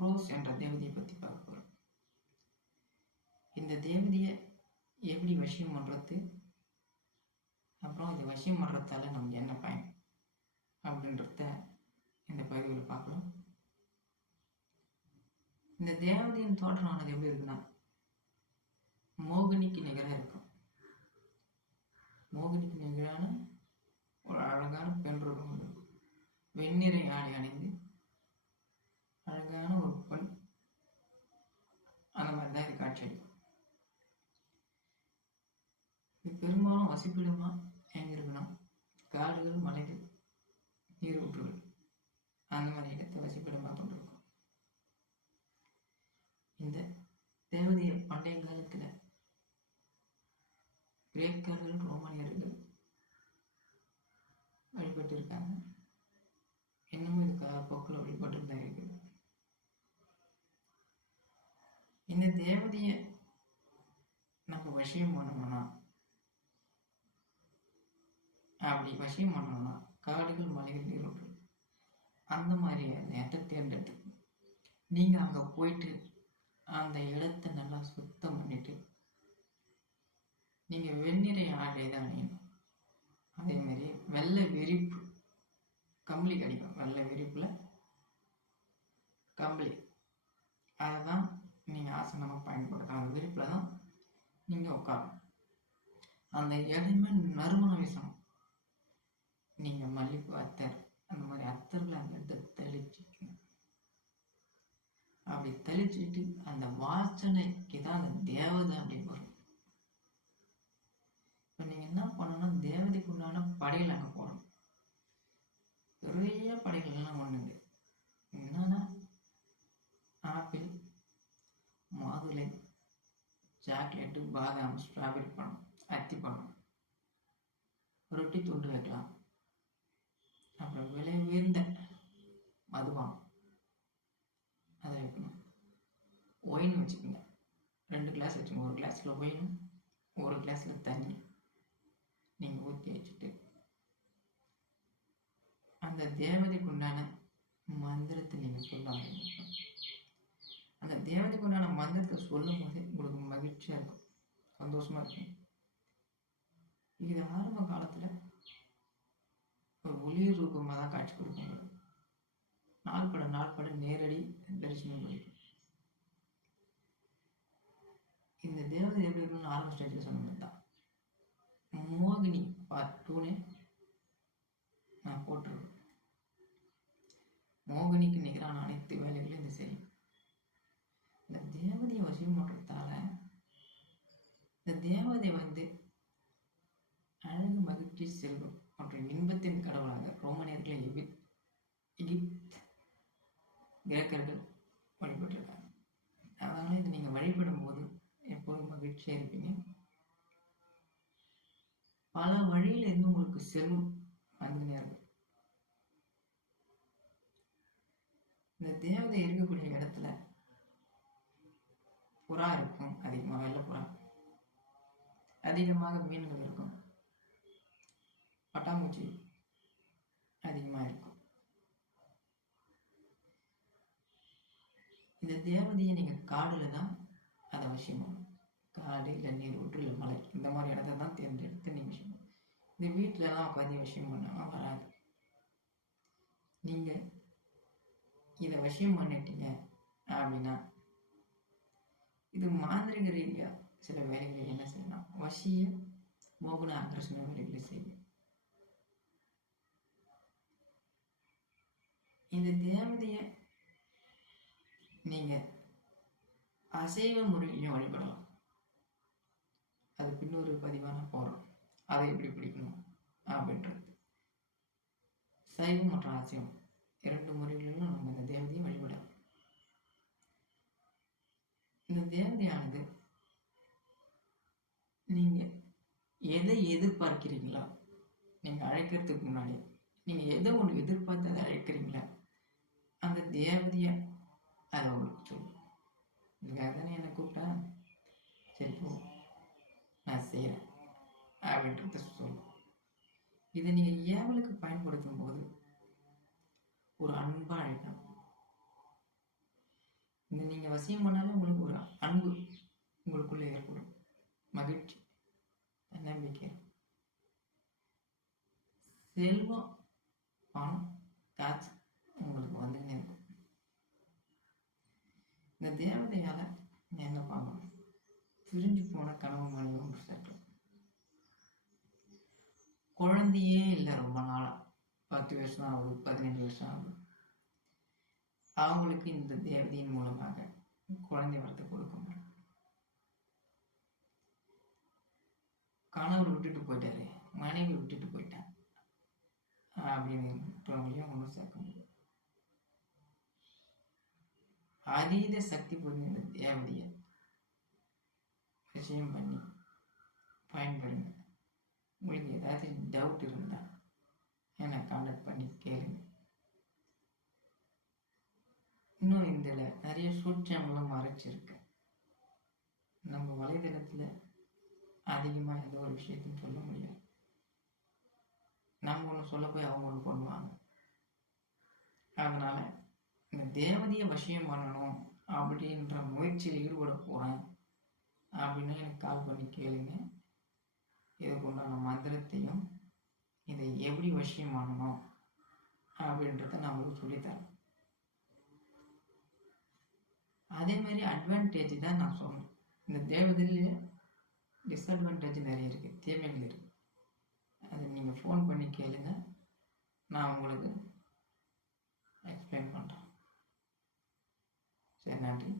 அப்ரோஸ் என்ற தேவதையை பற்றி பார்க்க போகிறோம் இந்த தேவதையை எப்படி வசியம் பண்ணுறது அப்புறம் இது வசியம் பண்ணுறதால நமக்கு என்ன பயன்? அப்படின்றத இந்த பதிவில் பார்க்கலாம். இந்த தேவதையின் தோற்றமானது எப்படி இருக்குன்னா மோகினிக்கு நிகராக இருக்கும். மோகினிக்கு நிகரான ஒரு அழகான பெண் ரூபம் இருக்கும் வெண்ணிறை ஆடை அணிந்து அழகான ஒரு பெண் அந்த மாதிரி தான் இது காட்சி அளிக்கும் இது பெரும்பாலும் வசிப்பிடமாக எங்கிருக்குன்னா காடுகள் மலைகள் நீரூற்றுகள் அந்த மாதிரி இடத்தை வசிப்பிடமாக கொண்டிருக்கும். இந்த தேவதையை பண்டைய காலத்தில் கிரேக்கர்கள் ரோமானியர்கள் வழிபட்டு இருக்காங்க இன்னமும் இது போக்கில் வழிபட்டு தான் இருக்குது. இந்த தேவதையை நம்ம வசியம் பண்ணணும்னா அப்படி விஷயம் பண்ணணும்னா காடுகள் மலைகள் நீரோட்டு அந்த மாதிரி இடத்த தேர்ந்தெடுத்து நீங்கள் அங்கே போயிட்டு அந்த இடத்த நல்லா சுத்தம் பண்ணிட்டு நீங்கள் வெண்ணிறை ஆடை தான் அணியணும். அதேமாரி வெள்ளை விரிப்பு கம்பளி கிடைக்கும். வெள்ளை விரிப்பில் கம்பளி. அதை தான் நீங்கள் ஆசனமாக பயன்படுத்தலாம் அந்த விரிப்பில் தான் நீங்கள் உட்காரணும். அந்த இடமே நறுமணம் மல்லிப்பூ அத்தர் அந்த மாதிரி அத்தரில் அந்த இடத்துக்கு தெளிச்சிக்கணும். அப்படி தெளிச்சுட்டு அந்த வாசனைக்கு தான் அந்த தேவதை அப்படி வரும். இப்போ நீங்கள் என்ன பண்ணணும்னா தேவதைக்கு உண்டான படையல் அங்கே போடணும். நிறைய படைகள்லாம் ஒன்றுங்க என்னன்னா ஆப்பிள் மாதுளை சாக்லேட்டு பாதாம் ஸ்ட்ராபெரி பழம் அத்தி பழம். ரொட்டி துண்டு வைக்கலாம். அப்புறம் விலை உயர்ந்த மதுவான் அதை வைக்கணும். ஒயின் வச்சுக்கோங்க. ரெண்டு கிளாஸ் வச்சுக்கோங்க. ஒரு கிளாஸில் ஒயின் ஒரு கிளாஸில் தண்ணி. நீங்கள் ஊற்றி வச்சுட்டு அந்த தேவதைக்கு உண்டான மந்திரத்தை நீங்கள் சொல்ல ஆரம்பிக்கணும். அந்த தேவதைக்கு உண்டான மந்திரத்தை சொல்லும் போது உங்களுக்கு மகிழ்ச்சியாக இருக்கும். சந்தோஷமாக இருக்கும். இது ஆரம்ப காலத்தில் ஒரு ஒளிர் ரூபமாக தான் காட்சி கொடுக்கும் உங்களுக்கு நாள்பட நாள்பட நேரடி தரிசனம் கிடைக்கும். இந்த தேவதை எப்படி இருக்கணும்னு ஆரம்ப ஸ்டேஜில் சொன்ன மாதிரி தான். மோகினி பார்ட் டூனே நான் போட்டிருக்கேன். மோகினிக்கு நிகரான அனைத்து வேலைகளையும் இது செய்யும் இந்த தேவதையை வசூல் பண்ணுறதால இந்த தேவதை வந்து அழகு மகிழ்ச்சி செல்வம். மற்றும் இன்பத்தின் கடவுளாக ரோமானியர்களை எகிப்த் எகிப்த் கிரேக்கர்கள் வழிபட்டிருக்காங்க. அதனால் இது நீங்கள் வழிபடும் போது எப்போதும் மகிழ்ச்சியாக இருப்பீங்க. பல வழியில இருந்து உங்களுக்கு செல்வம் வந்துனே இருக்கும். இந்த தேவதை இருக்கக்கூடிய இடத்துல புறா இருக்கும். அதிகமாக வெள்ளை புறா அதிகமாக மீன்கள் இருக்கும். பட்டாம்பூச்சி அதிகமாக இருக்கும். இந்த தேவதையை நீங்கள் காடில் தான் அதை அவசியமாகும் காடு இல்லை நீர் ஊற்று இல்லை மலை இந்த மாதிரி இடத்த தான் தேர்ந்தெடுத்து நீங்கள் விஷயம் இந்த வீட்டிலலாம் உட்காந்து விஷயம் பண்ணாமல் வராது. நீங்கள் இதை வசியம் பண்ணிட்டீங்க அப்படின்னா இது மாந்திரிக ரீதியாக சில வேலைகளை என்ன செய்யலாம்? வசிய மோகன ஆகர்ஷண வேலைகளை செய்யும் இந்த தேவதையை நீங்கள் அசைவ முறையிலையும் வழிபடலாம். அது பின்னொரு பதிவான போகிறோம் அதை எப்படி பிடிக்கணும் அப்படின்றது. சைவம் மற்றும் அசைவம். இரண்டு முறைகளிலும் நம்ம இந்த தேவதையை வழிபடலாம். இந்த தேவதையானது நீங்கள் எதை எதிர்பார்க்கிறீங்களா நீங்கள் அழைக்கிறதுக்கு முன்னாடி நீங்கள் எதை ஒன்று எதிர்பார்த்து அதை அழைக்கிறீங்களா அந்த தேவதையை அதை உங்களுக்கு சொல்லும் இதுக்காக தானே என்னை கூப்பிட்டா? சரி போ நான் செய்கிறேன் அப்படின்றத சொல்லும் இதை நீங்கள் ஏவலுக்கு பயன்படுத்தும் போது ஒரு அன்பாக அழைக்கணும் இந்த நீங்கள் வசியம் பண்ணாலும் உங்களுக்கு ஒரு அன்பு உங்களுக்குள்ளே ஏற்படும். மகிழ்ச்சி தன்னம்பிக்கை. செல்வம் பணம் காசு உங்களுக்கு வந்துக்கினே இருக்கும் இந்த தேவதையால் என்ன பார்க்கணும் பிரிஞ்சு போன கணவன் மனைவி ஒன்று சேர்க்கணும் குழந்தையே இல்லை ரொம்ப நாளாக பத்து வருஷம் ஆகுது பதினஞ்சு வருஷம் ஆகுது. அவங்களுக்கு இந்த தேவதையின் மூலமாக குழந்தை வரத்தை கொடுக்க முடியும். கணவர் விட்டுட்டு போயிட்டாரு. மனைவி விட்டுட்டு போயிட்டான். அப்படின்னு ஒன்று சேர்க்க முடியும். அதீத சக்தி புரிந்த இந்த தேவதையை விஷயம் பண்ணி பயன்படுங்க. உங்களுக்கு ஏதாவது டவுட் இருந்தால் என்னை கான்டாக்ட் பண்ணி கேளுங்க. இன்னும் இதில் நிறைய சூட்சங்களும் மறைச்சிருக்கு. நம்ம வலைதளத்தில் அதிகமாக எந்த ஒரு விஷயத்தையும் சொல்ல முடியாது நம்ம ஒன்று சொல்ல போய் அவங்க ஒன்று பண்ணுவாங்க. அதனால் இந்த தேவதையை வசியம் பண்ணணும் அப்படின்ற முயற்சியில் ஈடுபட போகிறேன் அப்படின்னு எனக்கு கால் பண்ணி கேளுங்க. இதுக்கு உண்டான மந்திரத்தையும் இதை எப்படி வசியம் பண்ணணும் அப்படின்றத நான் உங்களுக்கு சொல்லித்தரேன். அதே மாதிரி அட்வான்டேஜ் தான் நான் சொன்னேன். இந்த தேவதையிலே டிஸ்அட்வான்டேஜ் நிறைய இருக்குது தீமைகள் இருக்குது அதை நீங்கள் ஃபோன் பண்ணி கேளுங்க. நான் உங்களுக்கு எக்ஸ்பிளைன் ఏంటంటే